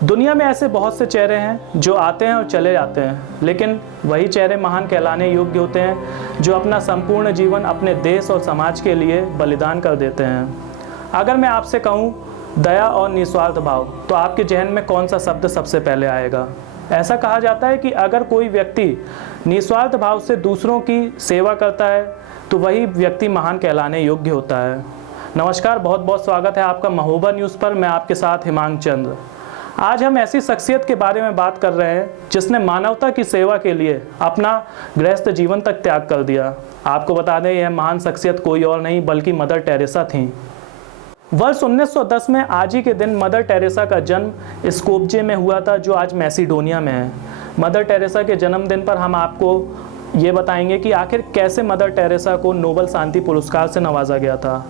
दुनिया में ऐसे बहुत से चेहरे हैं जो आते हैं और चले जाते हैं, लेकिन वही चेहरे महान कहलाने योग्य होते हैं जो अपना संपूर्ण जीवन अपने देश और समाज के लिए बलिदान कर देते हैं। अगर मैं आपसे कहूँ दया और निस्वार्थ भाव, तो आपके जहन में कौन सा शब्द सबसे पहले आएगा? ऐसा कहा जाता है कि अगर कोई व्यक्ति निस्वार्थ भाव से दूसरों की सेवा करता है तो वही व्यक्ति महान कहलाने योग्य होता है। नमस्कार, बहुत बहुत स्वागत है आपका महोबा न्यूज़ पर। मैं आपके साथ हिमांग चंद्र। आज हम ऐसी शख्सियत के बारे में बात कर रहे हैं जिसने मानवता की सेवा के लिए अपना गृहस्थ जीवन तक त्याग कर दिया। आपको बता दें, यह महान शख्सियत कोई और नहीं बल्कि मदर टेरेसा थीं। वर्ष 1910 में आज ही के दिन मदर टेरेसा का जन्म स्कोपजे में हुआ था, जो आज मैसिडोनिया में है। मदर टेरेसा के जन्मदिन पर हम आपको ये बताएंगे कि आखिर कैसे मदर टेरेसा को नोबेल शांति पुरस्कार से नवाजा गया था।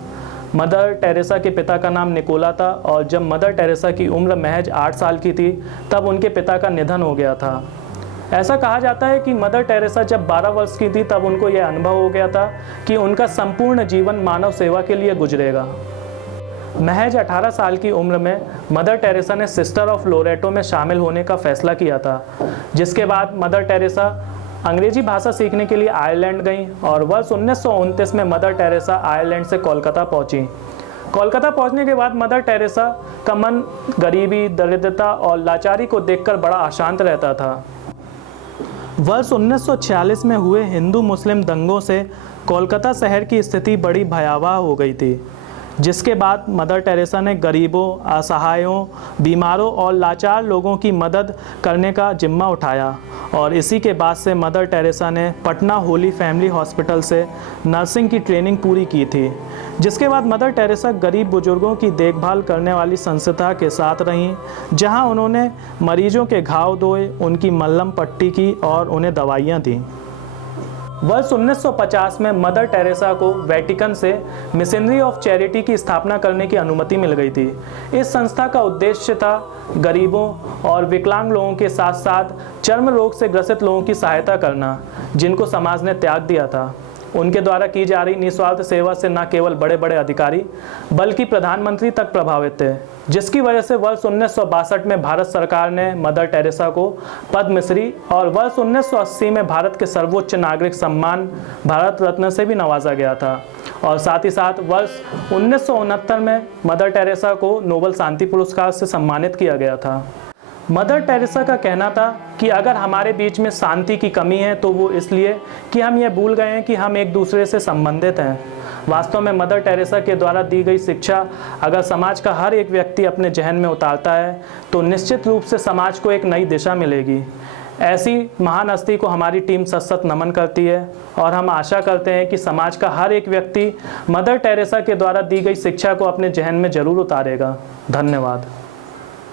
मदर टेरेसा के पिता का नाम निकोला था और जब मदर टेरेसा की उम्र महज 8 साल की थी तब उनके पिता का निधन हो गया था। ऐसा कहा जाता है कि मदर टेरेसा जब 12 वर्ष की थी तब उनको यह अनुभव हो गया था कि उनका संपूर्ण जीवन मानव सेवा के लिए गुजरेगा। महज 18 साल की उम्र में मदर टेरेसा ने सिस्टर ऑफ लोरेटो में शामिल होने का फैसला किया था, जिसके बाद मदर टेरेसा अंग्रेजी भाषा सीखने के लिए आयरलैंड गईं और वर्ष 1929 में मदर टेरेसा आयरलैंड से कोलकाता पहुंची। कोलकाता पहुंचने के बाद मदर टेरेसा का मन गरीबी, दरिद्रता और लाचारी को देखकर बड़ा अशांत रहता था। वर्ष 1946 में हुए हिंदू मुस्लिम दंगों से कोलकाता शहर की स्थिति बड़ी भयावह हो गई थी, जिसके बाद मदर टेरेसा ने गरीबों, असहायों, बीमारों और लाचार लोगों की मदद करने का जिम्मा उठाया और इसी के बाद से मदर टेरेसा ने पटना होली फैमिली हॉस्पिटल से नर्सिंग की ट्रेनिंग पूरी की थी। जिसके बाद मदर टेरेसा गरीब बुजुर्गों की देखभाल करने वाली संस्था के साथ रहीं, जहां उन्होंने मरीजों के घाव धोए, उनकी मल्लम पट्टी की और उन्हें दवाइयाँ दीं। वर्ष 1950 में मदर टेरेसा को वेटिकन से मिशनरी ऑफ चैरिटी की स्थापना करने की अनुमति मिल गई थी। इस संस्था का उद्देश्य था गरीबों और विकलांग लोगों के साथ साथ चर्म रोग से ग्रसित लोगों की सहायता करना, जिनको समाज ने त्याग दिया था। उनके द्वारा की जा रही निस्वार्थ सेवा से न केवल बड़े बड़े अधिकारी बल्कि प्रधानमंत्री तक प्रभावित थे, जिसकी वजह से वर्ष 1962 में भारत सरकार ने मदर टेरेसा को पद्मश्री और वर्ष 1980 में भारत के सर्वोच्च नागरिक सम्मान भारत रत्न से भी नवाजा गया था। और साथ ही साथ वर्ष 1969 में मदर टेरेसा को नोबेल शांति पुरस्कार से सम्मानित किया गया था। मदर टेरेसा का कहना था कि अगर हमारे बीच में शांति की कमी है तो वो इसलिए कि हम ये भूल गए हैं कि हम एक दूसरे से संबंधित हैं। वास्तव में मदर टेरेसा के द्वारा दी गई शिक्षा अगर समाज का हर एक व्यक्ति अपने जहन में उतारता है तो निश्चित रूप से समाज को एक नई दिशा मिलेगी। ऐसी महान हस्ती को हमारी टीम सत नमन करती है और हम आशा करते हैं कि समाज का हर एक व्यक्ति मदर टेरेसा के द्वारा दी गई शिक्षा को अपने जहन में जरूर उतारेगा। धन्यवाद।